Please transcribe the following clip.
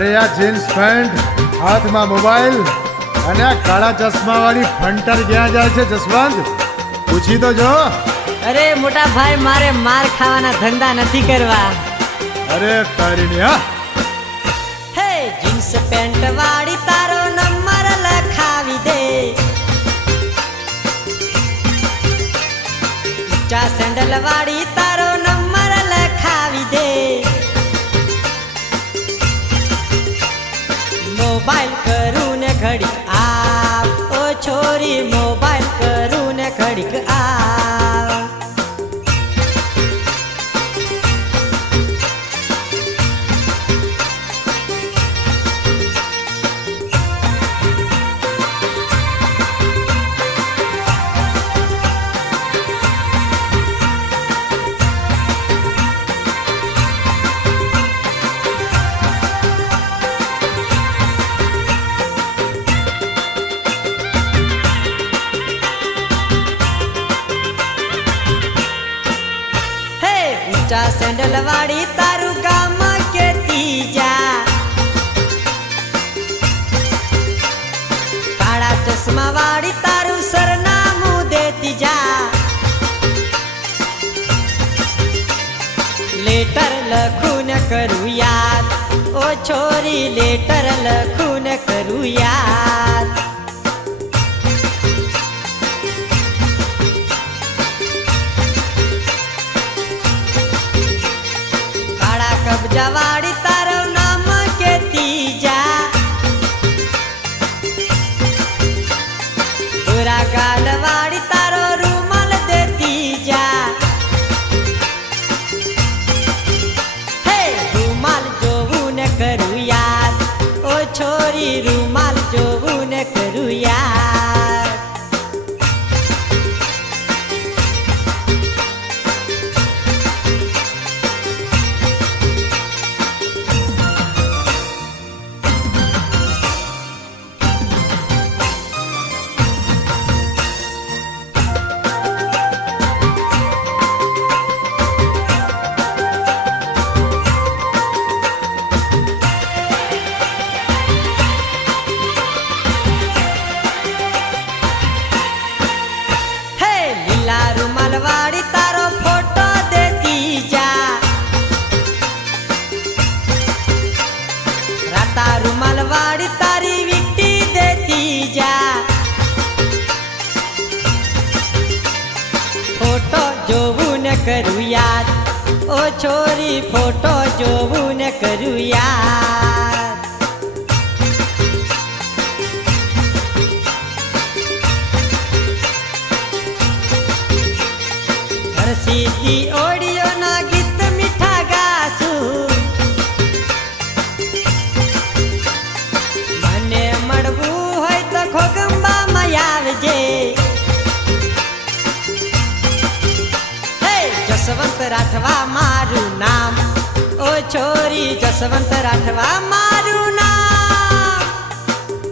अरे आ jeans pant हाथ में मोबाइल અને આ કાળા ચશ્મા વાળી ફંટર ક્યાં જાય છે જસવંત? પૂછી તો જો. અરે મોટા ભાઈ, મારે માર ખાવાના ધંધા નથી કરવા. અરે તારીની હા. હે જીન્સ પેન્ટ વાળી તારો નંબર લખાવી દે, ઊંચા સેન્ડલ વાળી તારો નંબર લખાવી દે, મોબાઈલ કરું ને ઘડીક આવ, ઓ છોરી મોબાઈલ કરું ને ઘડીક આવ. ઊંચા સેન્ડલ વાળી તારું ગામ કેતી જા, કાળા ચશ્મા વાળી તારું સરનામું દેતી જા, લેટર લખું ને કરું યાદ, ઓ છોરી લેટર લખું ને કરું યાદ. કબજા વાળી તારું નામ કેતી જા, ભૂરા ગાલ વાળી તારો રૂમાલ દેતી જા, હે રૂમાલ જોવું ને કરું યાદ, ઓ છોરી રૂમાલ જોવું ને કરું યાદ. રૂમાલ વાળી તારો ફોટો દેતી જા, રાતા રૂમાલ વાળી તારી વીટી દેતી જા, ફોટો જોવું ને કરું યાદ, ઓ છોરી ફોટો જોવું ને કરું યાદ. સીધી ઓડિયો ના ગીત મીઠા ગાશું, મને મળવું હોય તો ખોગંબામાં આવજે, હે જસવંત રાઠવા મારું નામ, ઓ છોરી જસવંત રાઠવા મારું નામ.